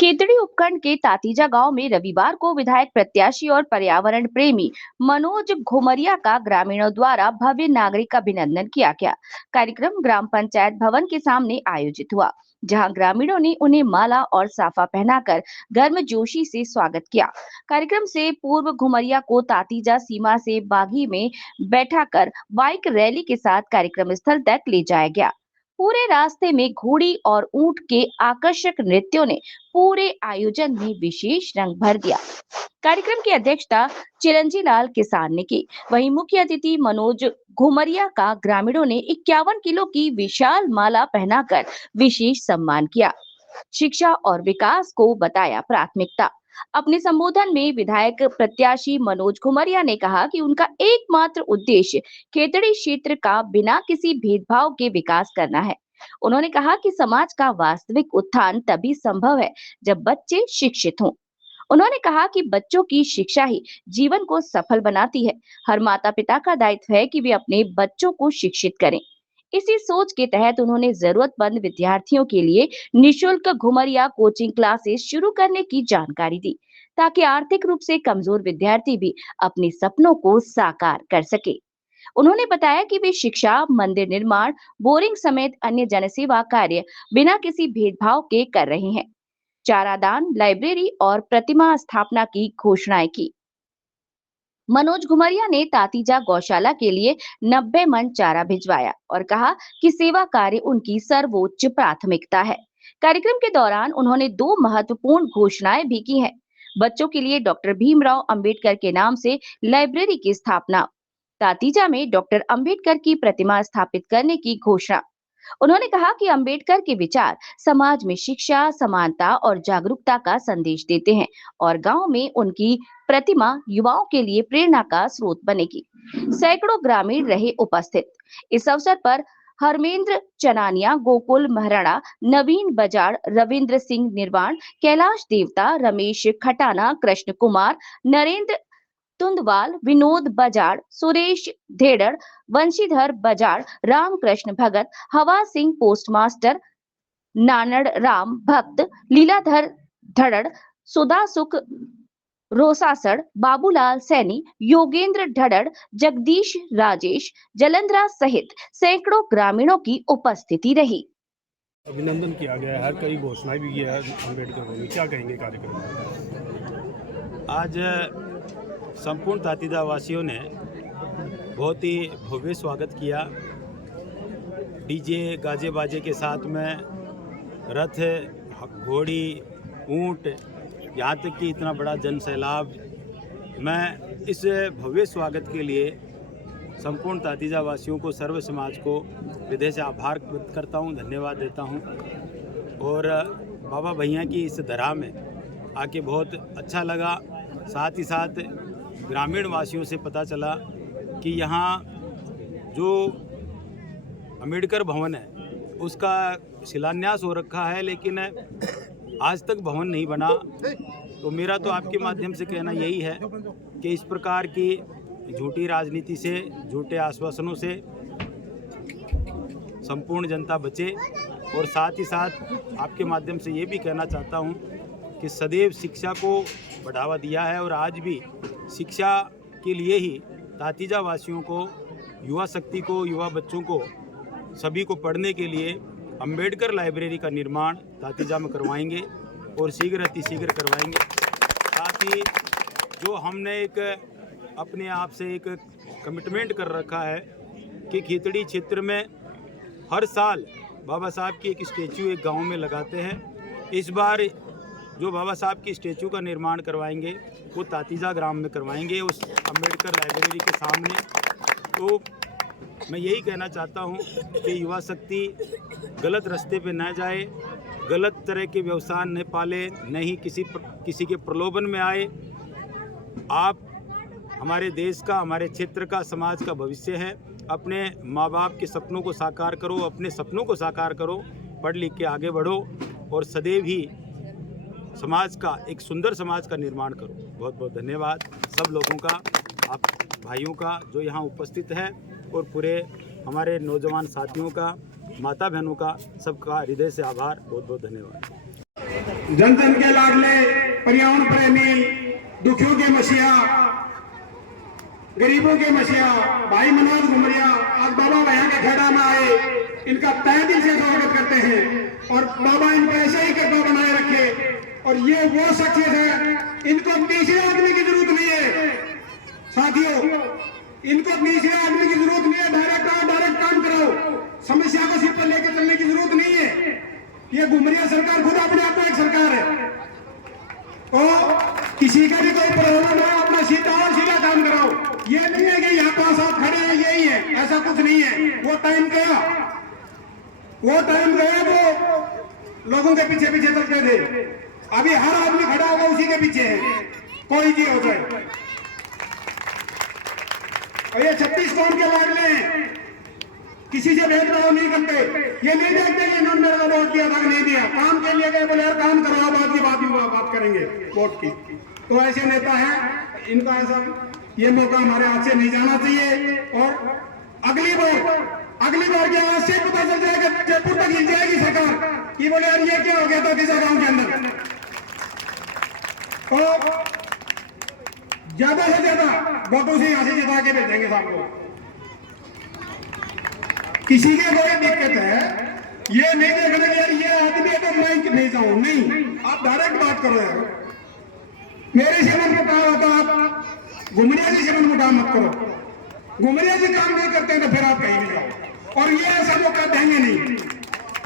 खेतड़ी उपखंड के तातीजा गांव में रविवार को विधायक प्रत्याशी और पर्यावरण प्रेमी मनोज घुमरिया का ग्रामीणों द्वारा भव्य नागरिक अभिनंदन किया गया। कार्यक्रम ग्राम पंचायत भवन के सामने आयोजित हुआ, जहां ग्रामीणों ने उन्हें माला और साफा पहनाकर गर्मजोशी से स्वागत किया। कार्यक्रम से पूर्व घुमरिया को तातीजा सीमा से बागी में बैठाकर बाइक रैली के साथ कार्यक्रम स्थल तक ले जाया गया। पूरे रास्ते में घोड़ी और ऊंट के आकर्षक नृत्यों ने पूरे आयोजन में विशेष रंग भर दिया। कार्यक्रम की अध्यक्षता चिरंजी लाल किसान ने की। वहीं मुख्य अतिथि मनोज घुमरिया का ग्रामीणों ने 51 किलो की विशाल माला पहनाकर विशेष सम्मान किया। शिक्षा और विकास को बताया प्राथमिकता। अपने संबोधन में विधायक प्रत्याशी मनोज घुमरिया ने कहा कि उनका एकमात्र उद्देश्य खेतड़ी क्षेत्र का बिना किसी भेदभाव के विकास करना है। उन्होंने कहा कि समाज का वास्तविक उत्थान तभी संभव है जब बच्चे शिक्षित हों। उन्होंने कहा कि बच्चों की शिक्षा ही जीवन को सफल बनाती है। हर माता पिता का दायित्व है कि वे अपने बच्चों को शिक्षित करें। इसी सोच के तहत उन्होंने जरूरतमंद विद्यार्थियों के लिए निशुल्क घुमरिया कोचिंग क्लासेस शुरू करने की जानकारी दी, ताकि आर्थिक रूप से कमजोर विद्यार्थी भी अपने सपनों को साकार कर सके। उन्होंने बताया कि वे शिक्षा, मंदिर निर्माण, बोरिंग समेत अन्य जनसेवा कार्य बिना किसी भेदभाव के कर रहे हैं। चारादान, लाइब्रेरी और प्रतिमा स्थापना की घोषणाएं की। मनोज घुमरिया ने तातीजा गौशाला के लिए 90 मन चारा भिजवाया और कहा कि सेवा कार्य उनकी सर्वोच्च प्राथमिकता है। कार्यक्रम के दौरान उन्होंने 2 महत्वपूर्ण घोषणाएं भी की हैं। बच्चों के लिए डॉक्टर भीमराव अंबेडकर के नाम से लाइब्रेरी की स्थापना, तातीजा में डॉक्टर अंबेडकर की प्रतिमा स्थापित करने की घोषणा। उन्होंने कहा कि अंबेडकर के विचार समाज में शिक्षा, समानता और जागरूकता का संदेश देते हैं और गांव में उनकी प्रतिमा युवाओं के लिए प्रेरणा का स्रोत बनेगी। सैकड़ों ग्रामीण रहे उपस्थित। इस अवसर पर हरमेंद्र चनानिया, गोकुल महराणा, नवीन बजाड़, रविंद्र सिंह निर्वाण, कैलाश देवता, रमेश खटाना, कृष्ण कुमार, नरेंद्र तुंदवाल, विनोद बजाड़, सुरेश धेड़र, वंशीधर बजाड़, रामकृष्ण भगत, हवा सिंह पोस्टमास्टर, नानड़ राम भक्त, लीलाधर धड़ड़, सुधा सुख रोसासड़, बाबूलाल सैनी, योगेंद्र धड़ड़, जगदीश राजेश, जलंधरा सहित सैकड़ों ग्रामीणों की उपस्थिति रही। अभिनंदन किया गया है, हर कई घोषणाएं भी किया है अम्बेडकर को। क्या कहेंगे कार्यक्रम में? आज संपूर्ण तातीजा वासियों ने बहुत ही भव्य स्वागत किया। डीजे गाजे बाजे के साथ में रथ, घोड़ी, ऊंट, यहाँ तक कि इतना बड़ा जन सैलाब। मैं इस भव्य स्वागत के लिए संपूर्ण तातीजा वासियों को, सर्व समाज को हृदय से आभार व्यक्त करता हूँ, धन्यवाद देता हूँ। और बाबा भैया की इस धरा में आके बहुत अच्छा लगा। साथ ही साथ ग्रामीण वासियों से पता चला कि यहाँ जो अम्बेडकर भवन है उसका शिलान्यास हो रखा है, लेकिन आज तक भवन नहीं बना। तो मेरा तो आपके माध्यम से कहना यही है कि इस प्रकार की झूठी राजनीति से, झूठे आश्वासनों से संपूर्ण जनता बचे। और साथ ही साथ आपके माध्यम से ये भी कहना चाहता हूँ कि सदैव शिक्षा को बढ़ावा दिया है और आज भी शिक्षा के लिए ही तातीजा वासियों को, युवा शक्ति को, युवा बच्चों को, सभी को पढ़ने के लिए अंबेडकर लाइब्रेरी का निर्माण तातीजा में करवाएंगे और शीघ्र अतिशीघ्र करवाएंगे। साथ ही जो हमने एक अपने आप से एक कमिटमेंट कर रखा है कि खेतड़ी क्षेत्र में हर साल बाबा साहब की एक स्टैचू एक गांव में लगाते हैं। इस बार जो बाबा साहब की स्टैचू का निर्माण करवाएंगे वो तातीजा ग्राम में करवाएंगे, उस अंबेडकर लाइब्रेरी के सामने। तो मैं यही कहना चाहता हूँ कि युवा शक्ति गलत रास्ते पे न जाए, गलत तरह के व्यवसाय न पाले, न ही किसी के प्रलोभन में आए। आप हमारे देश का, हमारे क्षेत्र का, समाज का भविष्य है। अपने माँ बाप के सपनों को साकार करो, अपने सपनों को साकार करो, पढ़ लिख के आगे बढ़ो और सदैव ही समाज का, एक सुंदर समाज का निर्माण करो। बहुत बहुत धन्यवाद सब लोगों का, आप भाइयों का जो यहाँ उपस्थित है, और पूरे हमारे नौजवान साथियों का, माता बहनों का, सबका हृदय से आभार। बहुत बहुत धन्यवाद। जन जन के लाडले, पर्यावरण प्रेमी, दुखियों के मसीहा, गरीबों के मसीहा भाई मनोज घुमरिया आज बाबा भैया के खेड़ा में आए। इनका तहे दिल से स्वागत करते हैं और बाबा इनको ऐसे ही कृपा बनाए रखे। और ये वो शख्सियत है, इनको तीसरे आदमी की जरूरत नहीं है साथियों, इनको तीसरे आदमी की जरूरत नहीं है। डायरेक्ट काम कराओ, समस्या को सिर पर लेकर चलने की जरूरत नहीं है। ये घुमरिया सरकार खुद अपने आप में एक सरकार है। और किसी का भी कोई प्रॉब्लम है, अपना सीधा काम कराओ। ये नहीं है कि यहाँ 5 साथ खड़े हैं यही है, ऐसा कुछ नहीं है। वो टाइम गया तो लोगों के पीछे पीछे चलते थे। अभी हर आदमी खड़ा होगा उसी के पीछे है, कोई भी हो जाए। और ये 36 कौम के लाडले हैं, किसी से भेदभाव नहीं करते। ये नहीं देखते कि इन्होंने मेरे को वोट दिया था कि नहीं दिया। काम के लिए गए, बोले यार काम करो, बाद की बात करेंगे वोट की। तो ऐसे नेता हैं, इनका ऐसा ये मौका हमारे हाथ से नहीं जाना चाहिए। और अगली बार क्या आज से पता चल जाएगा, जयपुर तक हिल जाएगी सरकार कि बोले यार ये क्या हो गया था किसी गांव के अंदर। और ज्यादा से ज्यादा वोटों से यहां से जिता के भेजेंगे साहब को। किसी के कोई दिक्कत है, ये नहीं देखना कि यार ये आदमी है तो मैं नहीं जाऊं, नहीं, आप डायरेक्ट बात करो यार। मेरे से मन मुटाव होता, आप घुमरिया जी से मन मुटाव मत करो। घुमरिया जी काम नहीं करते हैं तो फिर आप कहीं नहीं जाओ। और ये ऐसा मौका देंगे नहीं।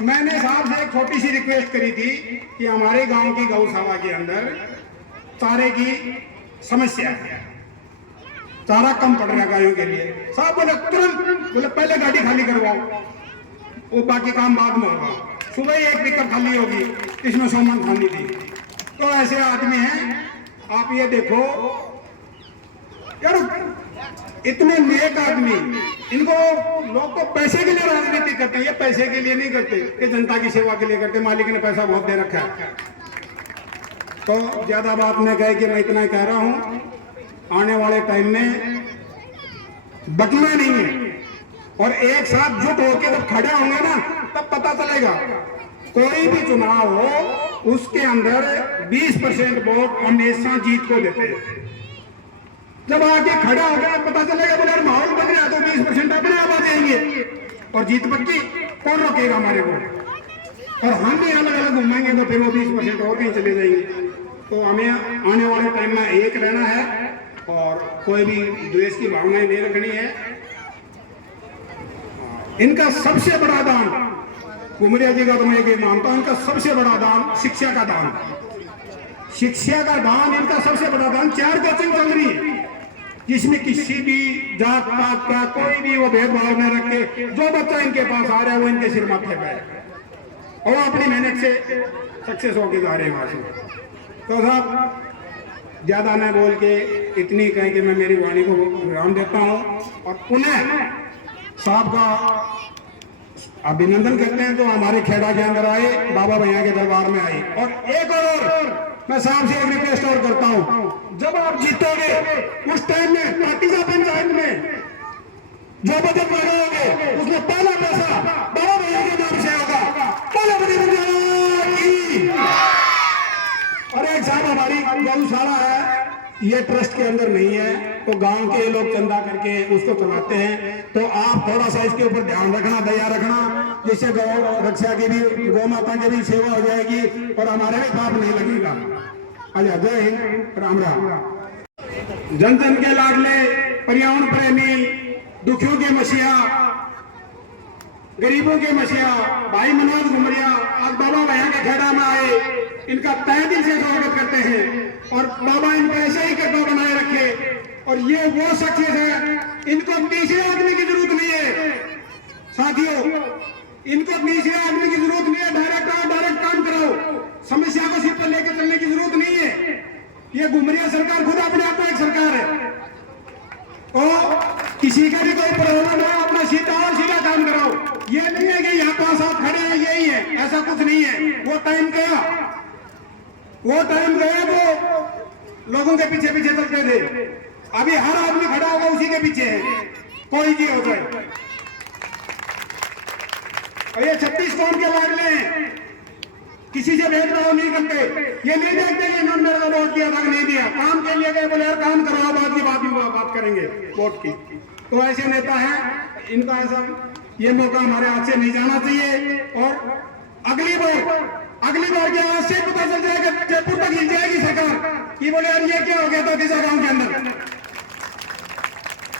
मैंने साहब से एक छोटी सी रिक्वेस्ट करी थी कि हमारे गांव की गौशाला के अंदर चारे की समस्या है, चारा कम पड़ रहा है गायों के लिए। साहब बोले तुरंत, बोले पहले गाड़ी खाली करवाओ, वो बाकी काम बाद में होगा। सुबह ही एक पिकअप खाली होगी, इसमें सामान खानी थी। तो ऐसे आदमी हैं, आप ये देखो यार, इतने नेक आदमी, इनको लोग तो पैसे के लिए राजनीति करते हैं, ये पैसे के लिए नहीं करते, ये जनता की सेवा के लिए करते। मालिक ने पैसा बहुत दे रखा है। तो ज्यादा बात न कहे कि मैं इतना ही कह रहा हूं, आने वाले टाइम में बटना नहीं है और एक साथ जुट होकर जब खड़े होंगे ना, तब पता चलेगा। कोई भी चुनाव हो, उसके अंदर 20% वोट हमेशा जीत को देते हैं। जब आके खड़ा हो गया पता चलेगा, बोले माहौल बन रहा है तो 20% अपने आप आ जाएंगे और जीत पक्की। कौन रोकेगा हमारे को? और हम भी अलग अलग घूमेंगे तो फिर वो 20% और कहीं चले जाएंगे। तो हमें आने वाले टाइम में एक रहना है और कोई भी द्वेष की भावनाएं नहीं रखनी है। इनका सबसे बड़ा दान, घुमरिया जी का तो मैं ये मानता हूं, इनका सबसे बड़ा दान शिक्षा का दान। शिक्षा का दान इनका सबसे बड़ा दान। 4 कोचिंग चल रही है जिसमें किसी भी जात पात का कोई भी वो भेदभाव न रखे। जो बच्चा इनके पास आ रहा है वो इनके सिर माथे पे है और अपनी मेहनत से सक्सेस होके जा रहे हैं वहां से। तो साहब ज्यादा न बोल के इतनी कहें कि मैं मेरी वाणी को विराम देता हूं और पुनः साहब का अभिनंदन करते हैं जो हमारे खेड़ा के अंदर आए, बाबा भैया के दरबार में आए। और एक और मैं साहब से एक रिक्वेस्ट और करता हूं, जब आप जीतोगे उस टाइम में पार्टीजा पंचायत में जो बजट लगाओगे उसमें पहला पैसा बाबा भैया के नाम से होगा। पहला बजट। और एक साहब हमारी गौशाला है, ये ट्रस्ट के अंदर नहीं है तो गांव के लोग चंदा करके उसको चलाते हैं। तो आप थोड़ा सा इसके ऊपर ध्यान रखना, दया रखना, जिससे गौ रक्षा की भी, गौ माता की भी सेवा हो जाएगी और हमारे भी पाप नहीं लगेगा। अच्छा, जय हिंद, राम राम। जन जन के लाडले, पर्यावरण प्रेमी, दुखियों के मसीहा, गरीबों के मसीहा भाई मनोज घुमरिया आज बाबा भैया के खेड़ा में आए। इनका तहे दिल से स्वागत करते हैं और बाबा इनको ऐसे ही कृपा बनाए रखे। और ये वो शख्सियत है, इनको तीसरे आदमी की जरूरत नहीं है साथियों, इनको तीसरे आदमी की जरूरत नहीं है। डायरेक्ट काम कराओ, समस्या को सिर पर लेकर चलने की जरूरत नहीं है। ये घुमरिया सरकार खुद अपने आप में एक सरकार है। और किसी का भी कोई प्रॉब्लम है, अपना सीधा काम कराओ। ये नहीं है कि यहाँ 5 साथ खड़े हैं यही है, ऐसा कुछ नहीं है। वो टाइम गया तो लोगों के पीछे पीछे चलते थे। अभी हर आदमी खड़ा होगा उसी के पीछे है, कोई भी हो जाए। और ये 36 कौम के लाडले हैं, किसी से भेदभाव नहीं करते। ये नहीं देखते कि इन्होंने मेरे को वोट दिया था कि नहीं दिया, काम के लिए गए, बोले यार काम करवाओ, बाद की बात करेंगे वोट की। तो ऐसे नेता हैं, इनका ऐसा ये मौका हमारे हाथ से नहीं जाना चाहिए। और अगली बार क्या आज से पता चल जाएगा, जयपुर तक हिल जाएगी सरकार कि बोले यार ये क्या हो गया था किसी गांव के अंदर।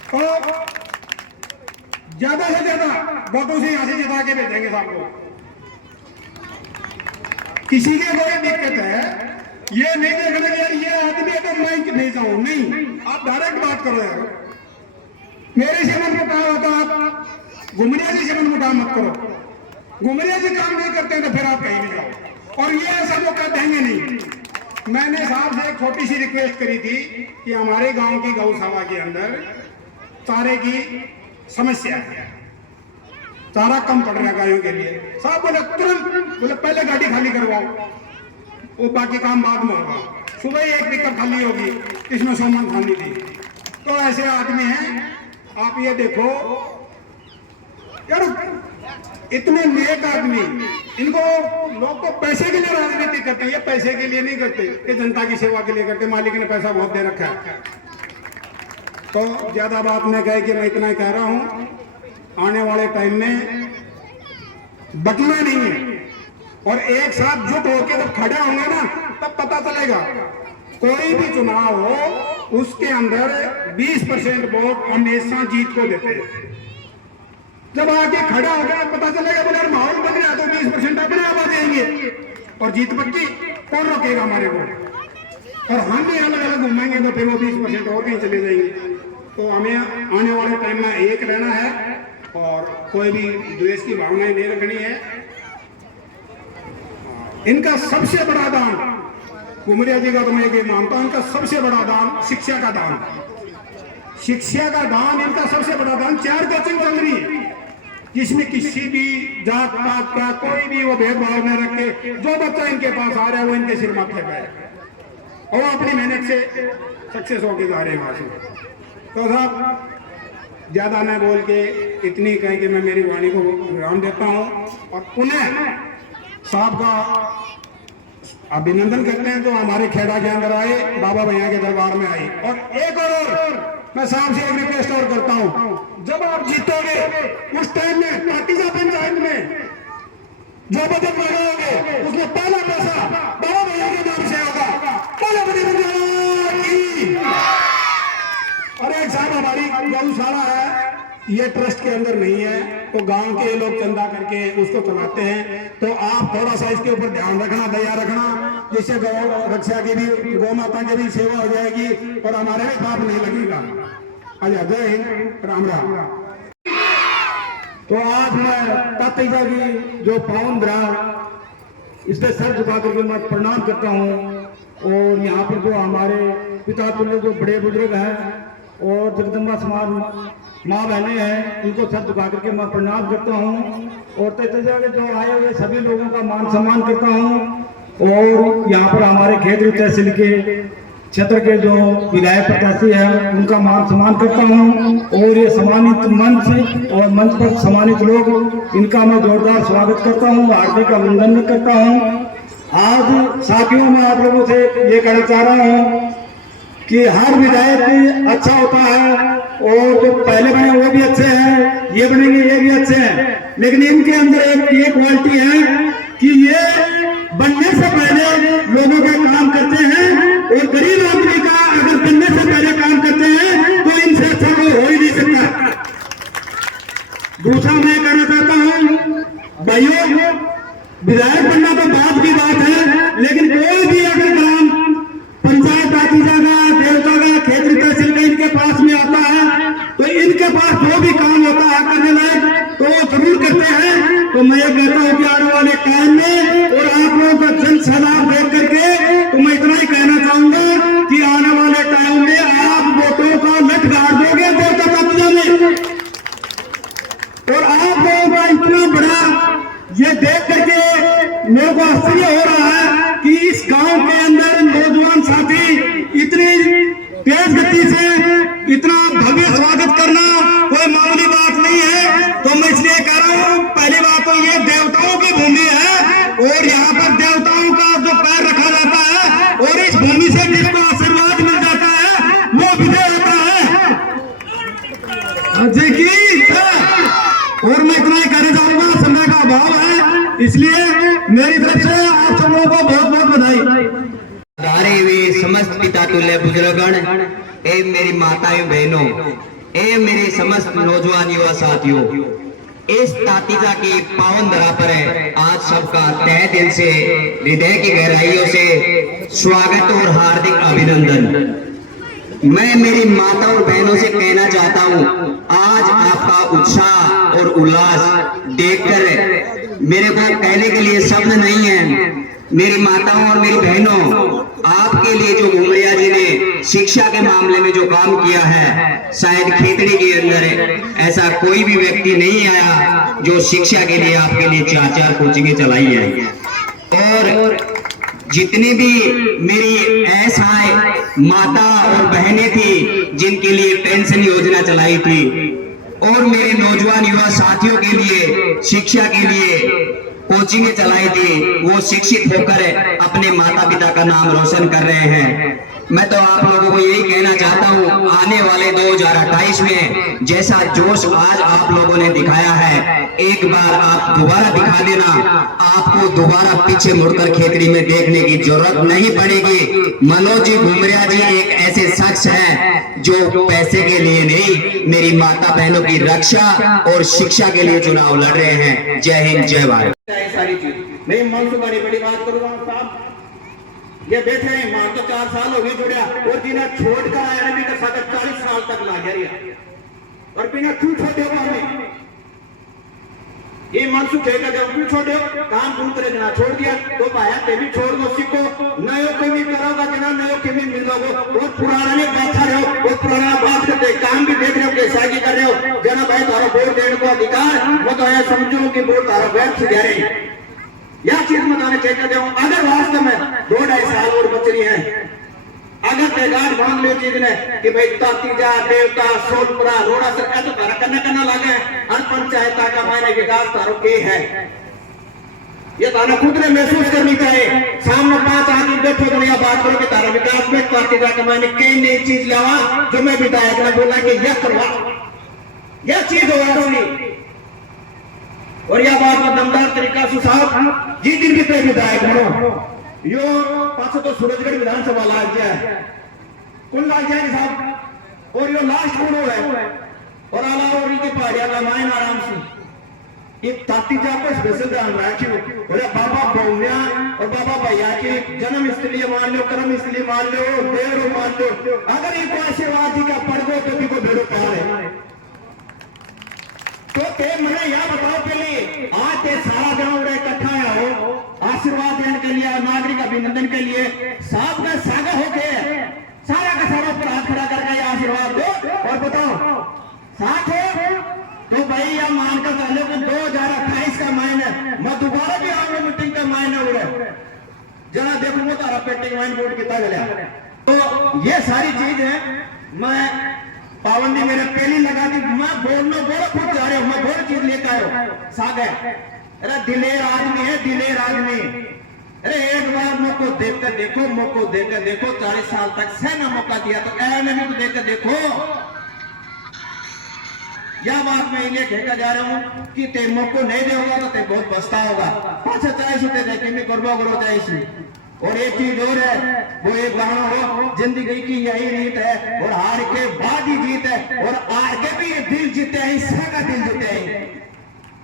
तो ज्यादा से ज्यादा वोटों से यहां से जिता के भेजेंगे साहब को। किसी के कोई दिक्कत है, ये नहीं देखना यार ये आदमी है तो मैं नहीं जाऊं, नहीं, आप डायरेक्ट बात करो यार। मेरे से मन मुटाव होता, आप घुमरिया जी से मन मुटाव मत करो। घुमरिया जी काम नहीं करते हैं तो फिर आप कहीं भी जाओ, और ये ऐसा मौका देंगे नहीं। मैंने साहब से एक छोटी सी रिक्वेस्ट करी थी कि हमारे गांव की गौशाला के अंदर चारे की समस्या है, चारा कम पड़ रहा है गायों के लिए। साहब बोले तुरंत, बोले पहले गाड़ी खाली करवाओ, वो बाकी काम बाद में होगा। सुबह ही एक पिकअप खाली होगी, इसमें सामान खानी थी। तो ऐसे आदमी हैं, आप ये देखो यार, इतने नेक आदमी, इनको लोग तो पैसे के लिए राजनीति करते हैं, ये पैसे के लिए नहीं करते, ये जनता की सेवा के लिए करते। मालिक ने पैसा बहुत दे रखा है। तो ज्यादा बात नहीं कहे कि मैं इतना ही कह रहा हूं, आने वाले टाइम में बटना नहीं है, और एक साथ जुट होकर जब खड़े होंगे ना तब पता चलेगा। कोई भी चुनाव हो उसके अंदर 20% वोट हमेशा जीत को देते हैं। जब आके खड़ा हो गया पता चलेगा, बोले माहौल बन रहा है तो 20% अपने आप आ जाएंगे और जीत पक्की। कौन रोकेगा हमारे को? और हम भी अलग अलग घूमेंगे तो फिर वो 20% और कहीं चले जाएंगे। तो हमें आने वाले टाइम में एक रहना है और कोई भी द्वेष की भावनाएं नहीं रखनी है। इनका सबसे बड़ा दान, घुमरिया जी का तो मैं ये मानता हूं, इनका सबसे बड़ा दान शिक्षा का दान। शिक्षा का दान इनका सबसे बड़ा दान। 4 कोचिंग चल रही है जिसमें किसी भी जात पात का कोई भी वो भेदभाव न रखे। जो बच्चा इनके पास आ रहा है वो इनके सिर माथे पे है और अपनी मेहनत से सक्सेस होके जा रहे हैं वहां से। तो साहब ज्यादा न बोल के इतनी कहें कि मैं मेरी वाणी को विराम देता हूं और पुनः साहब का अभिनंदन करते हैं जो हमारे खेड़ा के अंदर आए, बाबा भैया के दरबार में आए। और एक और मैं साहब से एक रिक्वेस्ट और करता हूं, जब आप जीतोगे उस टाइम में पाटीजा पंचायत में जो बजट लगाओगे उसमें पहला पैसा बाबा भैया के नाम से होगा। और एक साहब हमारी गौशाला है, ये ट्रस्ट के अंदर नहीं है, तो गांव के लोग चंदा करके उसको चलाते हैं। तो आप थोड़ा सा इसके ऊपर ध्यान रखना, दया रखना, जिससे गौ रक्षा की भी, गौ माता की भी सेवा हो जाएगी और हमारे भी पाप नहीं लगेगा। जय हिंद, राम राम। तो आज मैं पाटीजा की जो पावन विराट, इस पे सर झुका करके मैं प्रणाम करता हूँ। और यहाँ पर जो हमारे पिता तुल्य जो बड़े बुजुर्ग हैं और जगदम्बा समाज माँ बहनें हैं, इनको सर झुका करके मैं प्रणाम करता हूँ। और तेजा के जो आए हुए सभी लोगों का मान सम्मान करता हूँ। और यहाँ पर हमारे खेतरी तहसील के क्षेत्र के जो विधायक प्रत्याशी हैं उनका मान सम्मान करता हूँ। और ये सम्मानित मंच और मंच पर सम्मानित लोग, इनका मैं जोरदार स्वागत करता हूँ, हार्दिक अभिनंदन करता हूँ। आज साथियों मैं आप लोगों से ये कहना चाह रहा हूँ कि हर विधायक अच्छा होता है और जो पहले बने वो भी अच्छे हैं, ये बनेंगे ये भी अच्छे हैं, लेकिन इनके अंदर एक ये क्वालिटी है कि ये बनने से पहले लोगों का काम करते हैं। और गरीब आदमी का अगर बनने से पहले काम करते हैं तो इनसे अच्छा कोई हो ही नहीं सकता। दूसरा मैं कहना चाहता हूँ भाइयों, विधायक बनना तो बात की बात है, लेकिन कोई भी अगर काम पंचायत पाटीजा का, देवता का, खेतरी तहसील का इनके पास में आता है तो इनके पास जो भी काम होता है करने लायक तो वो जरूर करते हैं। तो मैं ये कहता हूँ कि आने वाले टाइम में और आप लोगों का जन सलाह देख करके तो मैं इतना ही कहना चाहूंगा कि आने वाले टाइम में आप वोटों का लठ गाड़ दोगे देवता पाटीजा में। और आप लोगों का इतना बड़ा ये देख करके मेरे को आश्चर्य हो रहा है कि इस गांव के अंदर नौजवान साथी इतनी तेज गति से इतना भव्य स्वागत करना कोई मामूली बात नहीं है। तो मैं इसलिए कह रहा हूँ, पहली बात तो ये देवताओं की भूमि है और यहाँ पर देवता भाव है, इसलिए मेरी तरफ से आप सब लोगों को बहुत बहुत बधाई। धारे वे समस्त पिता तुल्य बुजुर्गण, ए मेरी माताएं बहनों, ए मेरे समस्त नौजवान युवा साथियों, इस तातीजा की पावन धरा पर आज सबका तहे दिल से, हृदय की गहराइयों से स्वागत और हार्दिक अभिनंदन। मैं मेरी माता और बहनों से कहना चाहता हूँ, आज आपका उत्साह और उल्लास देखकर मेरे को कहने के लिए शब्द नहीं है। मेरी माताओं और मेरी बहनों, आपके लिए जो घुमरिया जी ने शिक्षा के मामले में जो काम किया है, शायद खेतड़ी के अंदर ऐसा कोई भी व्यक्ति नहीं आया जो शिक्षा के लिए आपके लिए 4-4 कोचिंगें चलाई है। और जितनी भी मेरी असहाय माता और बहनें थी जिनके लिए पेंशन योजना चलाई थी, और मेरे नौजवान युवा साथियों के लिए शिक्षा के लिए कोचिंगें चलाई थी, वो शिक्षित होकर अपने माता पिता का नाम रोशन कर रहे हैं। मैं तो आप लोगों को यही कहना चाहता हूँ, आने वाले 2028 में जैसा जोश आज आप लोगों ने दिखाया है, एक बार आप दोबारा दिखा देना, आपको दोबारा पीछे मुड़कर खेतड़ी में देखने की जरूरत नहीं पड़ेगी। मनोज जी घुमरिया जी एक ऐसे शख्स हैं जो पैसे के लिए नहीं, मेरी माता बहनों की रक्षा और शिक्षा के लिए चुनाव लड़ रहे हैं। जय हिंद, जय भारत। सारी चीज मैं मन से बड़ी बात करूंगा साहब, ये बैठे हैं मां तो 4 साल हो गए जुड़िया, और जिन्हें छोड़ कर आया भी तो 40 साल तक ला गया, और बिना क्यों छोड़े हो हमें ये मन से कहकर जब क्यों छोड़े हो, काम दूसरे जना छोड़ दिया तो पाया ते भी छोड़ दो, सीखो नयो कभी करोगा कि ना नयो कभी मिलोगे, और पुराना ने बैठा रहे हो, और पुराना बात करते काम भी देख रहे हो कैसा की कर रहे हो। जना भाई तारा वोट देने को अधिकार, वो तो है समझो कि वोट तारा बैठ से जा रहे हैं। यह चीज बताने कहकर जाऊं, अगर वास्तव में 2-2.5 साल और बच रही है, अगर तेगार बांध लो चीज ने कि भाई तातीजा देवता सोनपुरा रोड़ा सरकार तो तारा करना लगे, हर पंचायत का मायने विकास तारो के है, ये तारा खुद ने महसूस करनी चाहिए। सामने 5 आदमी बैठो तो यह बात करो कि तारा विकास में तातीजा का मायने कई नई चीज लावा, जो मैं विधायक ने बोला कि यह करवा, यह चीज होगी। और यह बात में दमदार तरीका से साहब जी दिन के विधायक बनो, यो पास तो सूरजगढ़ विधानसभा लाल जाए कुल लाल जाए साहब, और यो लास्ट कौन है, और अलावा और के पहाड़िया का मायन आराम से एक तातीजा को स्पेशल ध्यान रखियो, और बाबा बौम्या और बाबा भैया की जन्म इसलिए मान लो, कर्म इसलिए मान लो, देव मान लो, अगर इनको आशीर्वाद जी का पड़ गो तो भी को भेड़ो प्यार है तो ते मैंने यह बताओ पहले आज ते सारा गांव रे इकट्ठा हो आशीर्वाद देने के लिए, नागरिक अभिनंदन के लिए, साहब का सागा होके सारा का सारा पर हाथ खड़ा करके आशीर्वाद दो, और बताओ साथ हो तो भाई यह मानकर चलो कि 2028 का मायने मैं दोबारा भी आऊंगा मीटिंग का मायने हो रहा जना देखूंगा तारा पेटिंग माइन बोर्ड कितना गया। तो ये सारी चीज है, मैं पाबंदी मेरे पहली लगा दी, मैं बोलो खुद जा रहे हो, मैं बहुत चीज लेकर आयो सागर, अरे दिलेर आदमी है, दिलेर आदमी, अरे एक बार मौको देखकर देखो, मौको देखकर देखो, 40 साल तक सेना मौका दिया तो ऐने भी तो देखकर देखो। यह बात मैं इन्हें कहकर जा रहा हूँ कि ते मौको नहीं देगा तो ते बहुत बचता होगा, पाछे चाहे सुते देखे में करबो करो चाहे। और एक चीज और है, वो एक गाना हो, जिंदगी की यही रीत है, और हार के बाद ही जीत है, और आगे भी दिल जीते हैं, सबका दिल जीते हैं,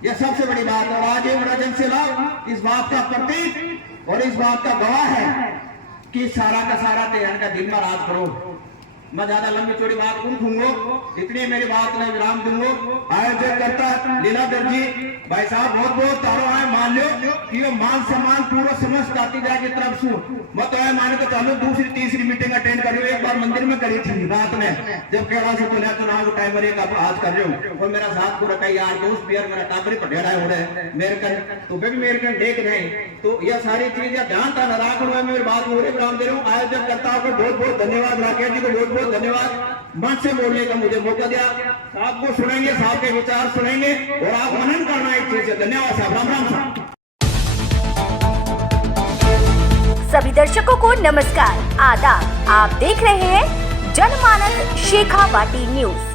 यह सबसे बड़ी बात है। और आज ये बड़ा जन से लाभ इस बात का प्रतीक और इस बात का गवाह है कि सारा का सारा तेहन का दिन में राज करो। मैं ज्यादा लंबी चौड़ी बात कौन दूंगो, इतनी मेरी बात में विराम दूंगो। आयोजक करता लीलाधर जी भाई साहब बहुत बहुत तारो है, मान लो कि ये मान सम्मान पूरा समस्त तातीजा की तरफ से मैं तो माने तो चालू 2-3 मीटिंग अटेंड कर रही हूँ। एक बार मंदिर में करी थी रात में, जब केड़ा से चुनाव चुनाव टाइमर एक आज कर रहे हूँ, और मेरा साथ पूरा कई यार दोस्त भी मेरा टाबरी पटेड़ा हो रहे मेरे कन तो भी मेरे कन देख रहे हैं। तो यह सारी चीज ध्यान था राख लो, मेरी बात पूरे विराम दे रहा हूँ। आयोजक करता को बहुत बहुत धन्यवाद, राकेश जी को बहुत बहुत धन्यवाद, मन से बोलने का मुझे मौका दिया। आपको सुनेंगे, साहब के विचार सुनेंगे, और आप मनन करना एक चीज से। धन्यवाद साहब, राम राम साहब। सभी दर्शकों को नमस्कार, आदाब। आप देख रहे हैं जनमानस शेखावाटी न्यूज।